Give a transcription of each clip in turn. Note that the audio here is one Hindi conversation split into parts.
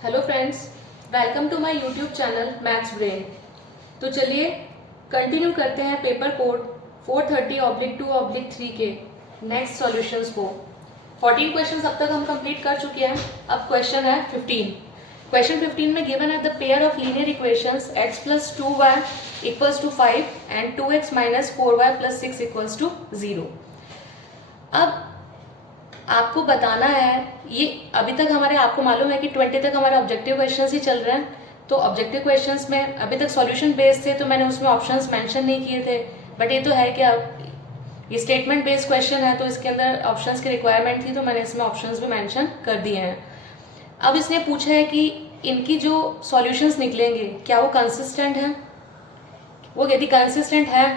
Hello friends, welcome to my YouTube channel maths brain. तो चलिए कंटिन्यू करते हैं पेपर कोड 430/2/3 के नेक्स्ट सॉल्यूशंस को। 14 क्वेश्चंस अब तक हम कंप्लीट कर चुके हैं। अब क्वेश्चन है 15। क्वेश्चन 15 में गिवन है the pair of linear equations x + 2y = 5 and 2x - 4y + 6 = 0। अब आपको बताना है, ये अभी तक हमारे आपको मालूम है कि 20 तक हमारे ऑब्जेक्टिव क्वेश्चंस ही चल रहे हैं। तो ऑब्जेक्टिव क्वेश्चंस में अभी तक सॉल्यूशन बेस्ड थे, तो मैंने उसमें ऑप्शंस मेंशन नहीं किए थे। बट ये तो है कि ये स्टेटमेंट बेस्ड क्वेश्चन है, तो इसके अंदर ऑप्शंस की रिक्वायरमेंट थी, तो मैंने इसमें ऑप्शंस भी मेंशन कर दिए हैं। अब इसने पूछा है कि इनकी जो सॉल्यूशंस निकलेंगे क्या वो कंसिस्टेंट हैं। वो यदि कंसिस्टेंट है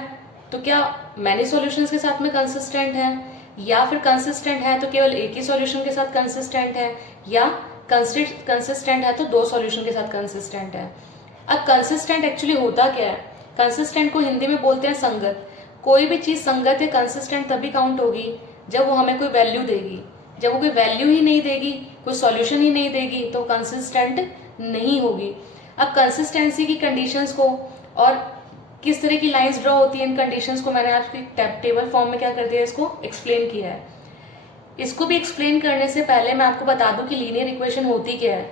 तो क्या मैनी सॉल्यूशंस के साथ में कंसिस्टेंट है, या फिर कंसिस्टेंट है तो केवल एक ही सॉल्यूशन के साथ कंसिस्टेंट है, या कंसिस्टेंट है तो दो सॉल्यूशन के साथ कंसिस्टेंट है। अब कंसिस्टेंट एक्चुअली होता क्या है? कंसिस्टेंट को हिंदी में बोलते हैं संगत। कोई भी चीज़ संगत या कंसिस्टेंट तभी काउंट होगी जब वो हमें कोई वैल्यू देगी। जब वो कोई वैल्यू ही नहीं देगी, कोई सॉल्यूशन ही नहीं देगी, तो कंसिस्टेंट नहीं होगी। अब कंसिस्टेंसी की कंडीशंस को और किस तरह की लाइंस ड्रॉ होती है, इन कंडीशंस को मैंने आपकी टेबल फॉर्म में क्या कर दिया, इसको एक्सप्लेन किया है। इसको भी एक्सप्लेन करने से पहले मैं आपको बता दूं कि लीनियर इक्वेशन होती क्या है।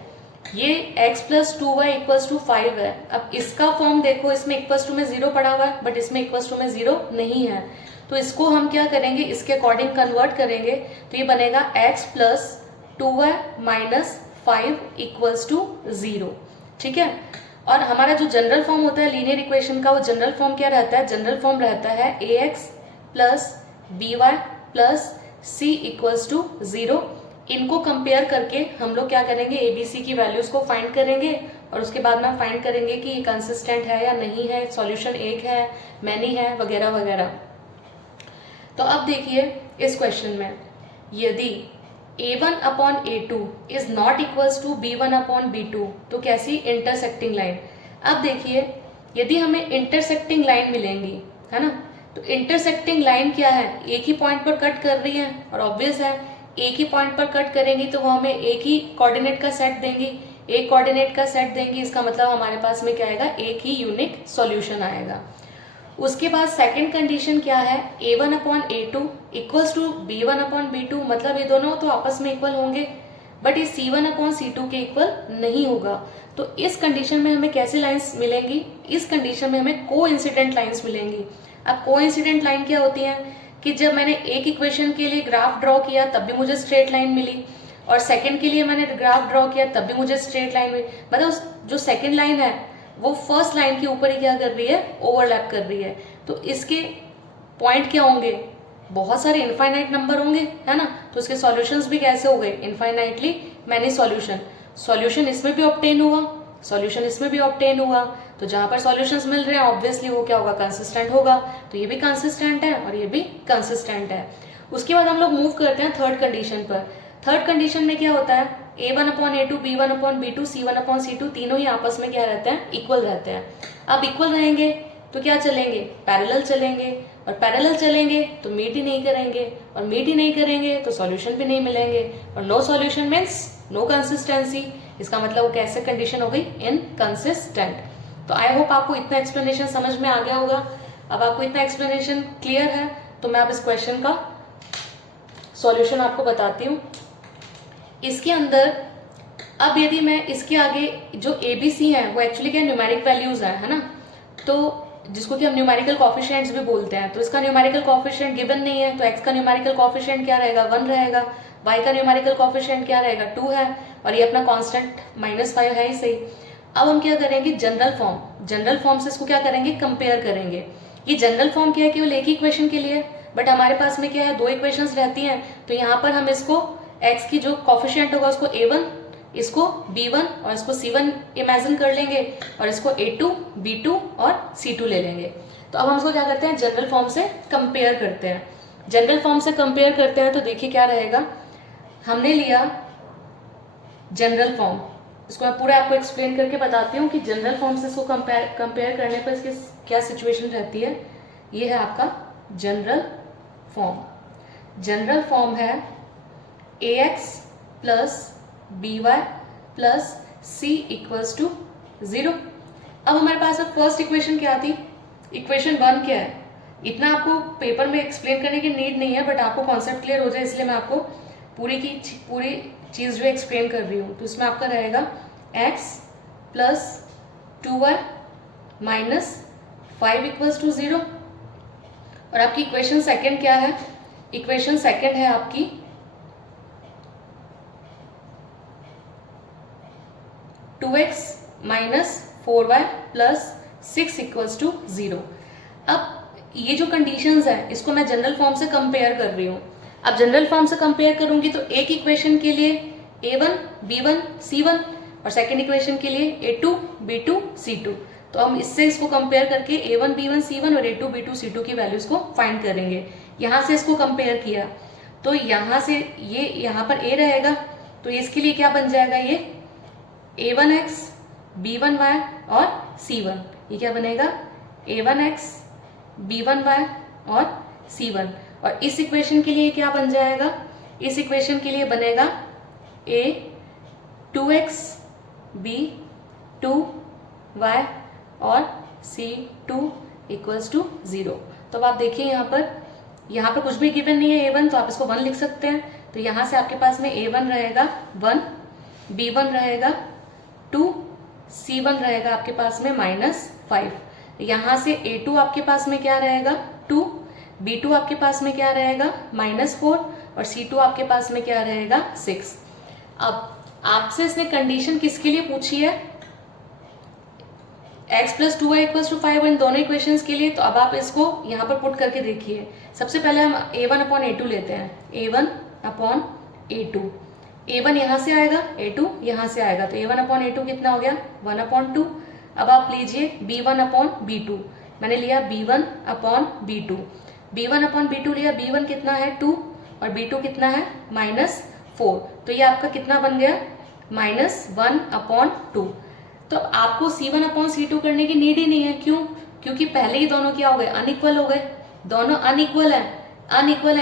ये x + 2y = 5 है। अब इसका फॉर्म देखो, इसमें = में 0 पड़ा हुआ है, बट इसमें = में 0 नहीं है। तो इसको हम क्या करेंगे, इसके अकॉर्डिंग कन्वर्ट करेंगे, तो ये बनेगा x + 2y - 5 = 0। ठीक है। और हमारा जो जनरल फॉर्म होता है लीनियर इक्वेशन का, वो जनरल फॉर्म क्या रहता है? जनरल फॉर्म रहता है ax + by + c = 0। इनको कंपेयर करके हम लोग क्या करेंगे, abc की वैल्यूज को फाइंड करेंगे, और उसके बाद में फाइंड करेंगे कि ये कंसिस्टेंट है या नहीं है, सॉल्यूशन एक है, मैनी है, वगैरह वगैरह। तो अब देखिए इस क्वेश्चन में, यदि a1/a2 is not equals to b1/b2, तो कैसी इंटरसेक्टिंग लाइन। अब देखिए, यदि हमें इंटरसेक्टिंग लाइन मिलेंगी, है ना, तो इंटरसेक्टिंग लाइन क्या है? एक ही पॉइंट पर कट कर रही है, और ऑब्वियस है एक ही पॉइंट पर कट करेंगी तो वो हमें एक ही कोऑर्डिनेट का सेट देंगी। एक कोऑर्डिनेट का सेट देंगी, इसका मतलब हमारे पास में क्या आएगा, एक ही यूनिक सॉल्यूशन आएगा। उसके बाद सेकंड कंडीशन क्या है, a1/a2 इक्वल्स टू b1/b2, मतलब ये दोनों तो आपस में इक्वल होंगे, बट ये c1/c2 के इक्वल नहीं होगा। तो इस कंडीशन में हमें कैसी लाइंस मिलेंगी? इस कंडीशन में हमें कोइंसिडेंट लाइंस मिलेंगी। अब कोइंसिडेंट लाइन क्या होती है कि जब मैंने एक इक्वेशन के लिए ग्राफ ड्रॉ किया तब भी मुझे स्ट्रेट लाइन मिली, और सेकंड के लिए मैंने ग्राफ ड्रॉ किया तब भी मुझे स्ट्रेट लाइन मिली। मतलब जो सेकंड लाइन है वो फर्स्ट लाइन के ऊपर ही क्या कर रही है, ओवरलैप कर रही है। तो इसके पॉइंट क्या होंगे? बहुत सारे इनफाइनाइट नंबर होंगे, है ना। तो इसके सॉल्यूशंस भी कैसे हो गए, इनफाइनाइटली मैनी सॉल्यूशन। सॉल्यूशन इसमें भी ऑब्टेन हुआ, सॉल्यूशन इसमें भी ऑब्टेन हुआ। तो जहां पर सॉल्यूशंस मिल रहे हैं ऑब्वियसली वो क्या होगा, कंसिस्टेंट होगा। तो ये भी कंसिस्टेंट है और ये भी कंसिस्टेंट है। उसके बाद हम लोग मूव करते हैं थर्ड कंडीशन पर। थर्ड कंडीशन में क्या होता है, a1/a2 b1/b2 c1/c2 तीनों ही आपस में क्या रहते हैं, इक्वल रहते हैं। अब इक्वल रहेंगे तो क्या चलेंगे, पैरेलल चलेंगे, और पैरेलल चलेंगे तो मीट ही नहीं करेंगे, और मीट ही नहीं करेंगे तो सॉल्यूशन भी नहीं मिलेंगे, और no solution means no consistency. इसका मतलब वो कैसे कंडीशन हो गई, इनकंसिस्टेंट। तो आई होप आपको इतना एक्सप्लेनेशन समझ में आ गया होगा। अब आपको इतना एक्सप्लेनेशन क्लियर है तो मैं अब इस क्वेश्चन का सॉल्यूशन आपको बताती हूँ। इसके अंदर अब यदि मैं इसके आगे जो ABC है वो एक्चुअली क्या न्यूमेरिक वैल्यूज है ना, तो जिसको कि हम न्यूमेरिकल कोफिशिएंट्स भी बोलते हैं। तो इसका न्यूमेरिकल कोफिशिएंट गिवन नहीं है, तो x का न्यूमेरिकल कोफिशिएंट क्या रहेगा, 1 रहेगा। y का न्यूमेरिकल कोफिशिएंट क्या रहेगा, 2 है, और ये अपना कांस्टेंट -5 है ही सही। अब हम क्या करेंगे, जनरल फॉर्म से इसको क्या करेंगे, कंपेयर करेंगे। ये जनरल फॉर्म क्या है, केवल एक ही इक्वेशन के लिए, बट हमारे पास में क्या है, दो इक्वेशंस रहती हैं। तो यहाँ पर हम इसको x की जो कोफिशिएंट होगा उसको a1, इसको b1 और इसको c1 इमेजिन कर लेंगे, और इसको a2, b2 और c2 ले लेंगे। तो अब हम इसको क्या करते हैं, जनरल फॉर्म से कंपेयर करते हैं। जनरल फॉर्म से कंपेयर करते हैं तो देखिए क्या रहेगा, हमने लिया जनरल फॉर्म। इसको मैं पूरा आपको एक्सप्लेन करके बताती हूँ कि जनरल फॉर्म से इसको कंपेयर करने पर इसकी क्या सिचुएशन रहती है। ये है आपका जनरल फॉर्म। जनरल फॉर्म है ax + by + c equals to 0। अब हमारे पास अब फर्स्ट इक्वेशन क्या थी, इक्वेशन 1 क्या है, इतना आपको पेपर में एक्सप्लेन करने की नीड नहीं है, बट आपको कॉन्सेप्ट क्लियर हो जाए इसलिए मैं आपको पूरी चीज़ जो एक्सप्लेन कर रही हूँ। तो इसमें आपका रहेगा x plus 2y minus 5 equals to 0। और आपकी इक्वेशन सेकंड क्या है, इक्वेशन सेकंड है आपकी two X minus 4y plus 6 equals to 0। अब ये जो कंडीशंस है इसको मैं जनरल फॉर्म से कंपेयर कर रही हूँ। अब जनरल फॉर्म से कंपेयर करूंगी तो एक इक्वेशन के लिए a1 b1 c1 और सेकेंड इक्वेशन के लिए a2 b2 c2। तो हम इससे इसको कंपेयर करके a1 b1 c1 और a2 b2 c2 की वैल्यूज को फाइंड करेंगे। यहाँ से इसको कंपेयर किया तो यहाँ से ये यहाँ पर a रहेगा तो इसके लिए क्या बन जाएगा, ये a1x b1y और c1, ये क्या बनेगा a1x b1y और c1। और इस इक्वेशन के लिए क्या बन जाएगा, इस इक्वेशन के लिए बनेगा a 2x b 2y और c2 इक्वल्स टू 0। तो अब आप देखिए यहाँ पर कुछ भी गिवन नहीं है a1, तो आप इसको 1 लिख सकते हैं। तो यहाँ से आपके पास में a1 रहेगा 1, b1 रहेगा 2, c1 रहेगा आपके पास में -5। यहाँ से a2 आपके पास में क्या रहेगा 2, b2 आपके पास में क्या रहेगा -4 और c2 आपके पास में क्या रहेगा 6। अब आपसे इसने कंडीशन किसके लिए पूछी है, x plus 2y equals to 5 इन दोनों इक्वेशंस के लिए। तो अब आप इसको यहाँ पर पुट करके देखिए। सबसे पहले हम a1 अपॉन a2 लेते हैं, a1 अपॉन a2, a1 यहाँ से आएगा a2 यहाँ से आएगा, तो a1 अपॉन a2 कितना हो गया 1/2। अब आप लीजिए b1 अपॉन b2, मैंने लिया b1 upon b2, b1 upon b2 लिया, b1 कितना है 2 और b2 कितना है -4, तो ये आपका कितना बन गया -1/2। तो आपको c1 अपॉन c2 करने की नीड ही नहीं है, क्यों, क्योंकि पहले ही दोनों क्या हो गए अनइक्वल हो गए, दोनों अनइक्वल है,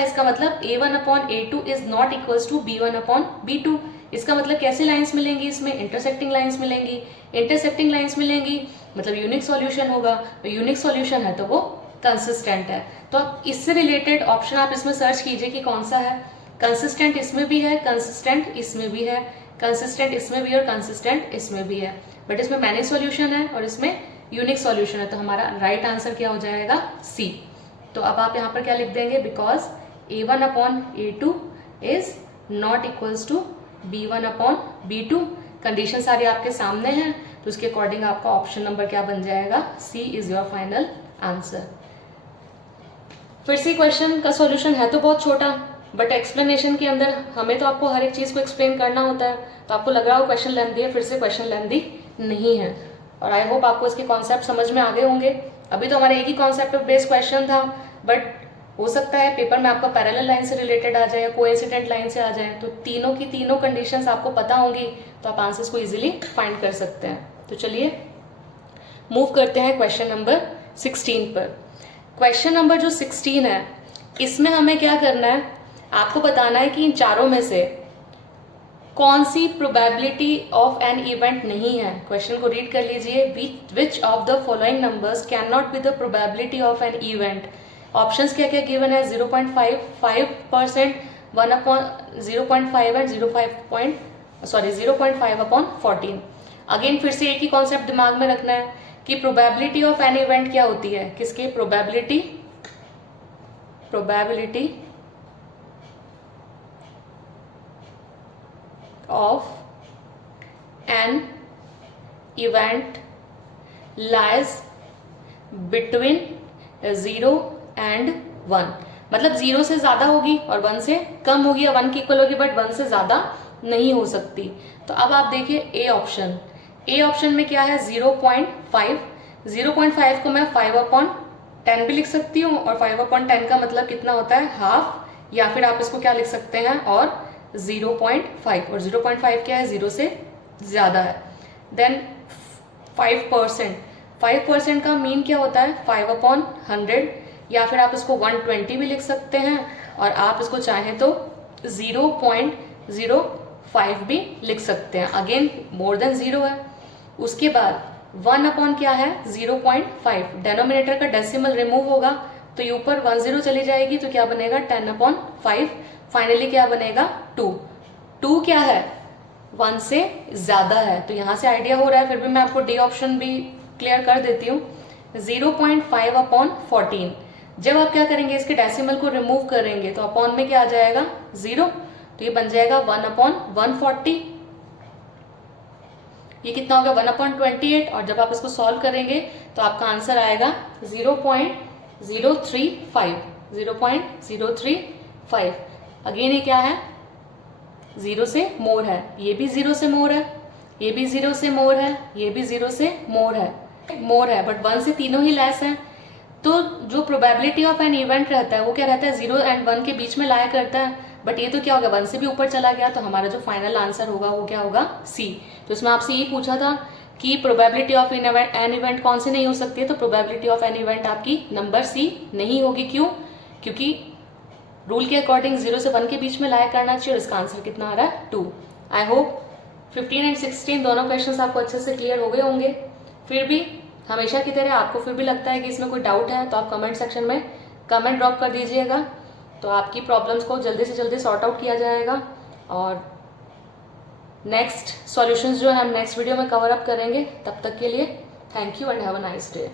इसका मतलब a1 upon a2 is not equals to b1 upon b2। इसका मतलब कैसे लाइंस मिलेंगी, इसमें इंटरसेक्टिंग लाइंस मिलेंगी, इंटरसेक्टिंग लाइंस मिलेंगी मतलब यूनिक सॉल्यूशन होगा, तो यूनिक सॉल्यूशन है तो वो कंसिस्टेंट है। तो आप इससे रिलेटेड ऑप्शन आप इसमें सर्च कीजिए कि कौन सा है, कंसिस्टेंट इसमें भी है, कंसिस्टेंट इसमें भी है, कंसिस्टेंट इसमें भी और कंसिस्टेंट इसमें भी है, बट इसमें मैनी सॉल्यूशन है और इसमें यूनिक सॉल्यूशन है। तो हमारा राइट आंसर क्या हो जाएगा सी। तो अब आप यहाँ पर क्या लिख देंगे, because a1 upon a2 is not equals to b1 upon b2। Condition सारी आपके सामने हैं, तो उसके अकॉर्डिंग आपका ऑप्शन नंबर क्या बन जाएगा, सी इज योर फाइनल आंसर। फिर से क्वेश्चन का सॉल्यूशन है तो बहुत छोटा, बट एक्सप्लेनेशन के अंदर हमें तो आपको हर एक चीज़ को एक्सप्लेन करना होता है, तो आपको लग रहा हो क्वेश्चन लेंथी है, फिर से क्वेश्चन लेंथी नहीं है। और आई होप आपको इसके कॉन्सेप्ट समझ में आ गए होंगे। अभी तो हमारे एक ही कॉन्सेप्ट बेस्ड क्वेश्चन था, बट हो सकता है पेपर में आपका पैरेलल लाइन से रिलेटेड आ जाए या कोइंसिडेंट लाइन से आ जाए, तो तीनों की तीनों कंडीशंस आपको पता होंगी, तो आप आंसर्स को इजीली फाइंड कर सकते हैं। तो चलिए मूव करते हैं क्वेश्चन नंबर 16 पर। क्वेश्चन नंबर जो 16 है, इसमें हमें क्या करना है, आपको बताना है कि इन चारों में से कौन सी प्रोबेबिलिटी ऑफ एन इवेंट नहीं है। क्वेश्चन को रीड कर लीजिए, which of the following numbers can not be the probability of an event. Options क्या क्या गिवन है, 0.5%, 1/0.5 एंड 0.5/14। अगेन फिर से एक ही कॉन्सेप्ट दिमाग में रखना है कि प्रोबेबिलिटी ऑफ एन इवेंट क्या होती है, किसके, probability of an event lies between 0 and 1। मतलब 0 से ज्यादा होगी और 1 से कम होगी या 1 की इक्वल होगी, बट 1 से ज्यादा नहीं हो सकती। तो अब आप देखिए ए ऑप्शन में क्या है 0.5। 0.5 को मैं 5/10 भी लिख सकती हूँ, और 5/10 का मतलब कितना होता है, हाफ, या फिर आप इसको क्या लिख सकते हैं, और 0.5, और 0.5 क्या है, 0 से ज्यादा है। देन 5% का मीन क्या होता है, 5/100, या फिर आप इसको 120 भी लिख सकते हैं, और आप इसको चाहें तो 5 भी लिख सकते हैं। अगेन मोर देन 0 है। उसके बाद 1 अपॉन क्या है 0.5, डेनोमिनेटर का डेसिमल रिमूव होगा तो ये ऊपर 1 0 चली जाएगी तो क्या बनेगा 10/5। फाइनली क्या बनेगा 2। 2 क्या है 1 से ज्यादा है, तो यहां से आइडिया हो रहा है, फिर भी मैं आपको डी ऑप्शन भी क्लियर कर देती हूँ। 0.5/14। जब आप क्या करेंगे इसके डेसिमल को रिमूव करेंगे तो अपॉन में क्या आ जाएगा 0, तो ये बन जाएगा 1/140। ये कितना होगा 1/28, और जब आप इसको सॉल्व करेंगे तो आपका आंसर आएगा 0.035। 0.035। अगेन ये क्या है 0 से मोर है, ये भी 0 से मोर है, ये भी 0 से मोर है, ये भी 0 से मोर है, बट 1 से तीनों ही लेस हैं। तो जो प्रोबेबिलिटी ऑफ एन इवेंट रहता है वो क्या रहता है 0 एंड 1 के बीच में लाया करता है, बट ये तो क्या होगा 1 से भी ऊपर चला गया, तो हमारा जो फाइनल आंसर होगा वो क्या होगा सी। तो इसमें आपसे ये पूछा था कि प्रोबेबिलिटी ऑफ एन इवेंट कौन सी नहीं हो सकती है, तो प्रोबेबिलिटी ऑफ एन इवेंट आपकी नंबर सी नहीं होगी। क्यों? क्योंकि रूल के अकॉर्डिंग 0 से 1 के बीच में लाया करना चाहिए, और इसका आंसर कितना आ रहा है 2। आई होप 15 एंड 16 दोनों क्वेश्चंस आपको अच्छे से क्लियर हो गए होंगे। फिर भी हमेशा की तरह आपको फिर भी लगता है कि इसमें कोई डाउट है तो आप कमेंट सेक्शन में कमेंट ड्रॉप कर दीजिएगा, तो आपकी प्रॉब्लम्स को जल्दी से जल्दी सॉर्ट आउट किया जाएगा। और नेक्स्ट सॉल्यूशंस जो है हम नेक्स्ट वीडियो में कवर अप करेंगे। तब तक के लिए thank you and have a nice day.